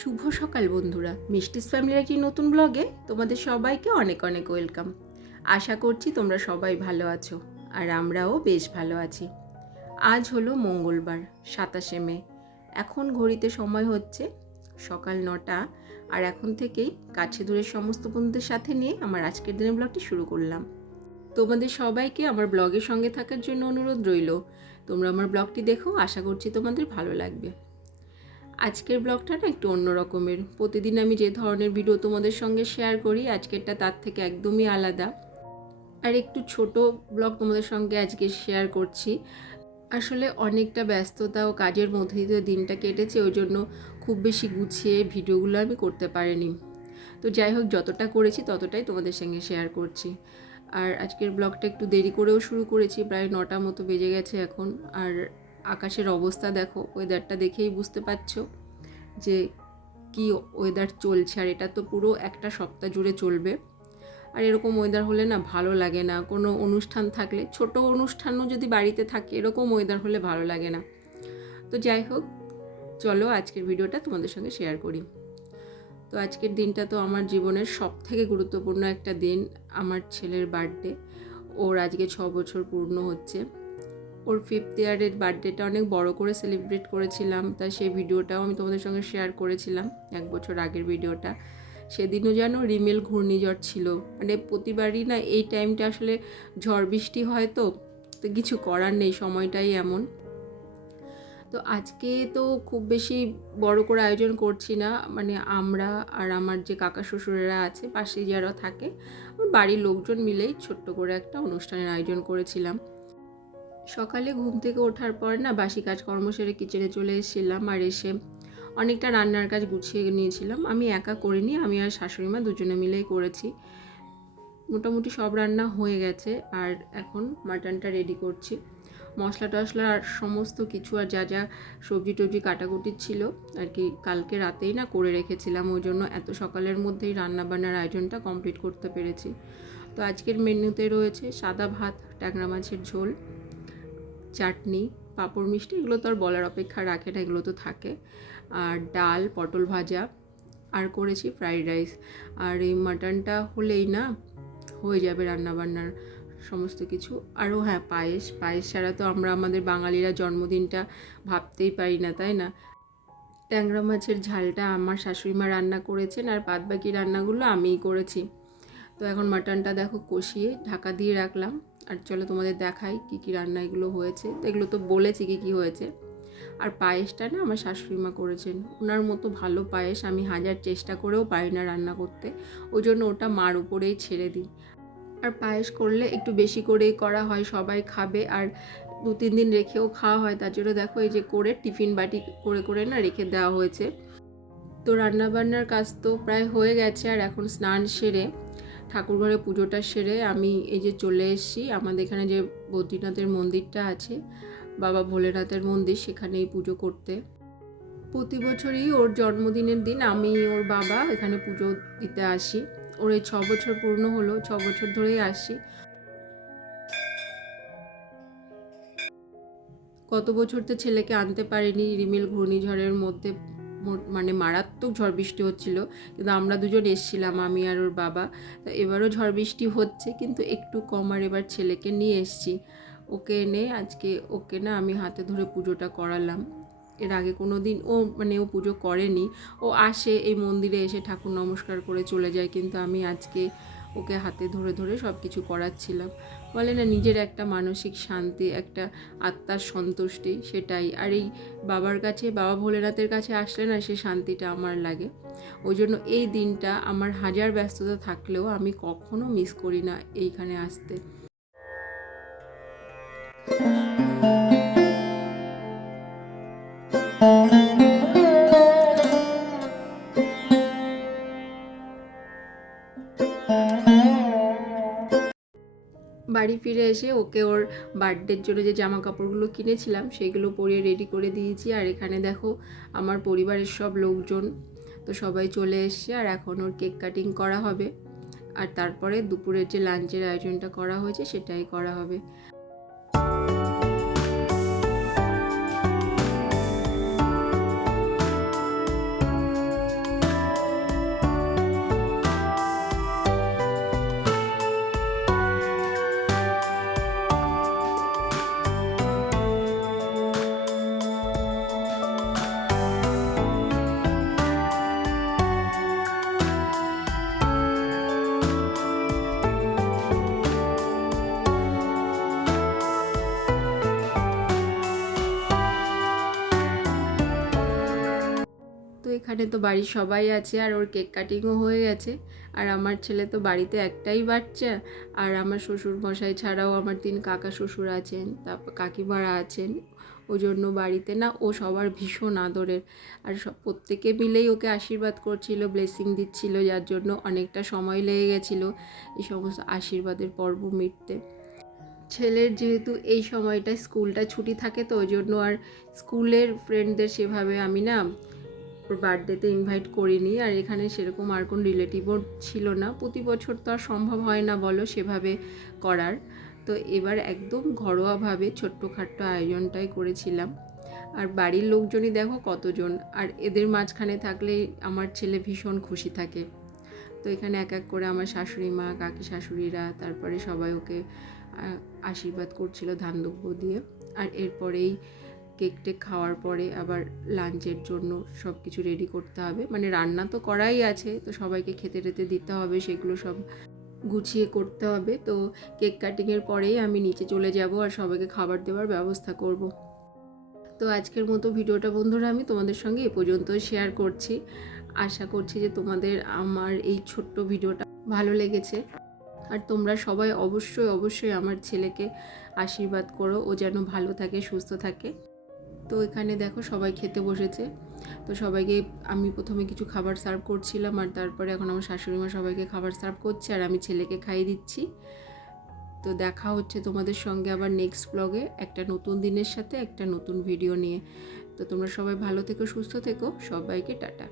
শুভ সকাল বন্ধুরা, মিষ্টিস ফ্যামিলির একটি নতুন ব্লগে তোমাদের সবাইকে অনেক অনেক ওয়েলকাম। আশা করছি তোমরা সবাই ভালো আছো আর আমরাও বেশ ভালো আছি। আজ হলো মঙ্গলবার 27শে মে। এখন ঘড়িতে সময় হচ্ছে সকাল 9টা আর এখন থেকেই কাছে দূরের সমস্ত বন্ধুদের সাথে নিয়ে আমার আজকের দিনের ব্লগটি শুরু করলাম। তোমাদের সবাইকে আমার ব্লগের সঙ্গে থাকার জন্য অনুরোধ রইল। তোমরা আমার ব্লগটি দেখো, আশা করছি তোমাদের ভালো লাগবে। আজকের ব্লগটা না একটু অন্য রকমের। প্রতিদিন আমি যে ধরনের ভিডিও তোমাদের সঙ্গে শেয়ার করি, আজকেরটা তার থেকে একদমই আলাদা আর একটু ছোট ব্লগ তোমাদের সঙ্গে আজকে শেয়ার করছি। আসলে অনেকটা ব্যস্ততা ও কাজের মধ্যে দিয়ে দিনটা কেটেছে, ওই জন্য খুব বেশি গুছিয়ে ভিডিওগুলো আমি করতে পারিনি। তো যাই হোক, যতটা করেছি ততটাই তোমাদের সঙ্গে শেয়ার করছি। আর আজকের ব্লগটা একটু দেরি করেও শুরু করেছি, প্রায় 9টা মতো বেজে গেছে এখন। আর আকাশের অবস্থা দেখো, ওয়েদারটা দেখেই বুঝতে পারছো যে কি ওয়েদার চলছে। আর এটা তো পুরো একটা সপ্তাহ জুড়ে চলবে। আর এরকম ওয়েদার হলে না ভালো লাগে না। কোনো অনুষ্ঠান থাকলে, ছোট অনুষ্ঠানও যদি বাড়িতে থাকে, এরকম ওয়েদার হলে ভালো লাগে না। তো যাই হোক, চলো আজকের ভিডিওটা তোমাদের সঙ্গে শেয়ার করি। তো আজকের দিনটা তো আমার জীবনের সব থেকে গুরুত্বপূর্ণ একটা দিন। আমার ছেলের বার্থডে। ওর আজকে 6 বছর পূর্ণ হচ্ছে। ওর 5th ইয়ারের বার্থডেটা অনেক বড় করে সেলিব্রেট করেছিলাম, তাই সেই ভিডিওটাও আমি তোমাদের সঙ্গে শেয়ার করেছিলাম, 1 বছর আগের ভিডিওটা। সেদিনও যেন রিমেল ঘূর্ণিঝড় ছিল। মানে প্রতিবারই না এই টাইমটা আসলে ঝড় বৃষ্টি হয়, তো কিছু করার নেই, সময়টাই এমন। তো আজকে তো খুব বেশি বড় করে আয়োজন করছি না, মানে আমরা আর আমার যে কাকা শ্বশুরেরা আছে পাশেই যারা থাকে, বাড়ির লোকজন মিলেই ছোট্ট করে একটা অনুষ্ঠানের আয়োজন করেছিলাম। সকালে ঘুম থেকে ওঠার পর না বাসি কাজকর্ম সেরে কিচেনে চলে এসেছিলাম, আর এসে অনেকটা রান্নার কাজ গুছিয়ে নিয়েছিলাম। আমি একা করিনি, আমি আর শাশুড়ি মা দুজনে মিলেই করেছি। মোটামুটি সব রান্না হয়ে গেছে আর এখন মাটনটা রেডি করছি। মশলা টশলা আর সমস্ত কিছু আর যা যা সবজি টবজি কাটাকুটি ছিল আর কি কালকে রাতেই না করে রেখেছিলাম, ওই জন্য এত সকালের মধ্যেই রান্নাবান্নার আয়োজনটা কমপ্লিট করতে পেরেছি। তো আজকের মেনুতে রয়েছে সাদা ভাত, ট্যাংরা মাছের ঝোল, চাটনি, পাঁপড়, মিষ্টি, এগুলো তো আর বলার অপেক্ষা রাখে না, এগুলো তো থাকে। আর ডাল, পটল ভাজা, আর করেছি ফ্রাইড রাইস। আর এই মাটনটা হলেই না হয়ে যাবে রান্নাবান্নার সমস্ত কিছু। আরও হ্যাঁ, পায়েস ছাড়া তো আমরা আমাদের বাঙালিরা জন্মদিনটা ভাবতেই পারি না, তাই না? ট্যাংরা মাছের ঝালটা আমার শাশুড়িমা রান্না করেছেন আর বাদবাকি রান্নাগুলো আমিই করেছি। তো এখন মাটনটা দেখো কষিয়ে ঢাকা দিয়ে রাখলাম। আর চলো তোমাদের দেখাই কি কি রান্না এগুলো হয়েছে। তো এগুলো তো বলেছি কি কি হয়েছে। আর পায়েসটা না আমার শাশুড়ি মা করেছেন। ওনার মতো ভালো পায়েস আমি হাজার চেষ্টা করেও পারি না রান্না করতে, ওই জন্য ওটা মার উপরেই ছেড়ে দিই। আর পায়েস করলে একটু বেশি করেই করা হয়, সবাই খাবে আর 2-3 দিন রেখেও খাওয়া হয়। তার জন্য দেখো এই যে করে টিফিন বাটি করে করে না রেখে দেওয়া হয়েছে। তো রান্নাবান্নার কাজ তো প্রায় হয়ে গেছে আর এখন স্নান সেরে ঠাকুরঘরে পুজোটা সেরে আমি এই যে চলে এসেছি আমাদের এখানে যে বদ্রীনাথের মন্দিরটা আছে, বাবা ভোলেনাথের মন্দির, সেখানেই পুজো করতে। প্রতি বছরই ওর জন্মদিনের দিন আমি ওর বাবা এখানে পুজো দিতে আসি। ওর এই 6 বছর পূর্ণ হলো, 6 বছর ধরেই আসি। গত বছর তো ছেলেকে আনতে পারিনি, রিমেল ঘূর্ণিঝড়ের মধ্যে, মানে মারাত্মক ঝড় বৃষ্টি হচ্ছিল, কিন্তু আমরা দুজন এসেছিলাম, আমি আর ওর বাবা। তো এবারও ঝড় বৃষ্টি হচ্ছে কিন্তু একটু কম। আর এবার ছেলেকে নিয়ে এসেছি, ওকে এনে আজকে ওকে না আমি হাতে ধরে পুজোটা করালাম। এর আগে কোনো দিন ও পুজো করেনি। ও আসে এই মন্দিরে এসে ঠাকুর নমস্কার করে চলে যায়, কিন্তু আমি আজকে ওকে হাতে ধরে ধরে সব কিছু করাচ্ছিলাম। বলে না, নিজের একটা মানসিক শান্তি, একটা আত্মার সন্তুষ্টি, সেটাই। আর এই বাবার কাছে, বাবা ভোলেনাথের কাছে আসলে না সে শান্তিটা আমার লাগে। ওই জন্য এই দিনটা আমার হাজার ব্যস্ততা থাকলেও আমি কখনো মিস করি না এইখানে আসতে। বাড়ি ফিরে এসে ওকে ওর বার্থডের জন্য যে জামা কাপড়গুলো কিনেছিলাম সেগুলো পরিয়ে রেডি করে দিয়েছি। আর এখানে দেখো আমার পরিবারের সব লোকজন তো সবাই চলে এসছে আর এখন ওর কেক কাটিং করা হবে। আর তারপরে দুপুরের যে লাঞ্চের আয়োজনটা করা হয়েছে সেটাই করা হবে। এখানে তো বাড়ির সবাই আছে আর ওর কেক কাটিংও হয়ে গেছে। আর আমার ছেলে তো বাড়িতে একটাই বাচ্চা, আর আমার শ্বশুর মশাই ছাড়াও আমার 3 কাকা শ্বশুর আছেন, তারপর কাকিমারা আছেন। ওই জন্য বাড়িতে না ও সবার ভীষণ আদরের। আর প্রত্যেকে মিলেই ওকে আশীর্বাদ করছিল, ব্লেসিং দিচ্ছিল, যার জন্য অনেকটা সময় লেগে গেছিলো এই সমস্ত আশীর্বাদের পর্ব মিটতে। ছেলের যেহেতু এই সময়টায় স্কুলটা ছুটি থাকে, তো ওই জন্য আর স্কুলের ফ্রেন্ডদের সেভাবে আমি না ওর বার্থডেতে ইনভাইট করিনি। আর এখানে সেরকম আর কোনো রিলেটিভও ছিল না, প্রতি বছর তো আর সম্ভব হয় না বলো সেভাবে করার। তো এবার একদম ঘরোয়াভাবে ছোট্টখাট্টো আয়োজনটাই করেছিলাম। আর বাড়ির লোকজনই দেখো কতজন, আর এদের মাঝখানে থাকলে আমার ছেলে ভীষণ খুশি থাকে। তো এখানে এক এক করে আমার শাশুড়ি মা, কাকি শাশুড়িরা, তারপরে সবাই ওকে আশীর্বাদ করছিল ধান দুব্য দিয়ে। আর এরপরেই কেক টেক খাওয়ার পরে আবার লাঞ্চের জন্য সব কিছু রেডি করতে হবে, মানে রান্না তো করাই আছে, তো সবাইকে খেতে টেতে দিতে হবে, সেগুলো সব গুছিয়ে করতে হবে। তো কেক কাটিংয়ের পরেই আমি নিচে চলে যাব আর সবাইকে খাবার দেওয়ার ব্যবস্থা করব। তো আজকের মতো ভিডিওটা বন্ধুরা আমি তোমাদের সঙ্গে এ পর্যন্ত শেয়ার করছি। আশা করছি যে তোমাদের আমার এই ছোট্ট ভিডিওটা ভালো লেগেছে। আর তোমরা সবাই অবশ্যই আমার ছেলেকে আশীর্বাদ করো, ও যেন ভালো থাকে, সুস্থ থাকে। তো এখানে দেখো সবাই খেতে বসেছে। তো সবাইকে আমি প্রথমে কিছু খাবার সার্ভ করছিলাম, আর তারপরে এখন আমার শাশুড়ি মা সবাইকে খাবার সার্ভ করছে, আর আমি ছেলেকে খাইয়ে দিচ্ছি। তো দেখা হচ্ছে তোমাদের সঙ্গে আবার নেক্সট ব্লগে একটা নতুন দিনের সাথে একটা নতুন ভিডিও নিয়ে। তো তোমরা সবাই ভালো থেকো, সুস্থ থেকো, সবাইকে টাটা।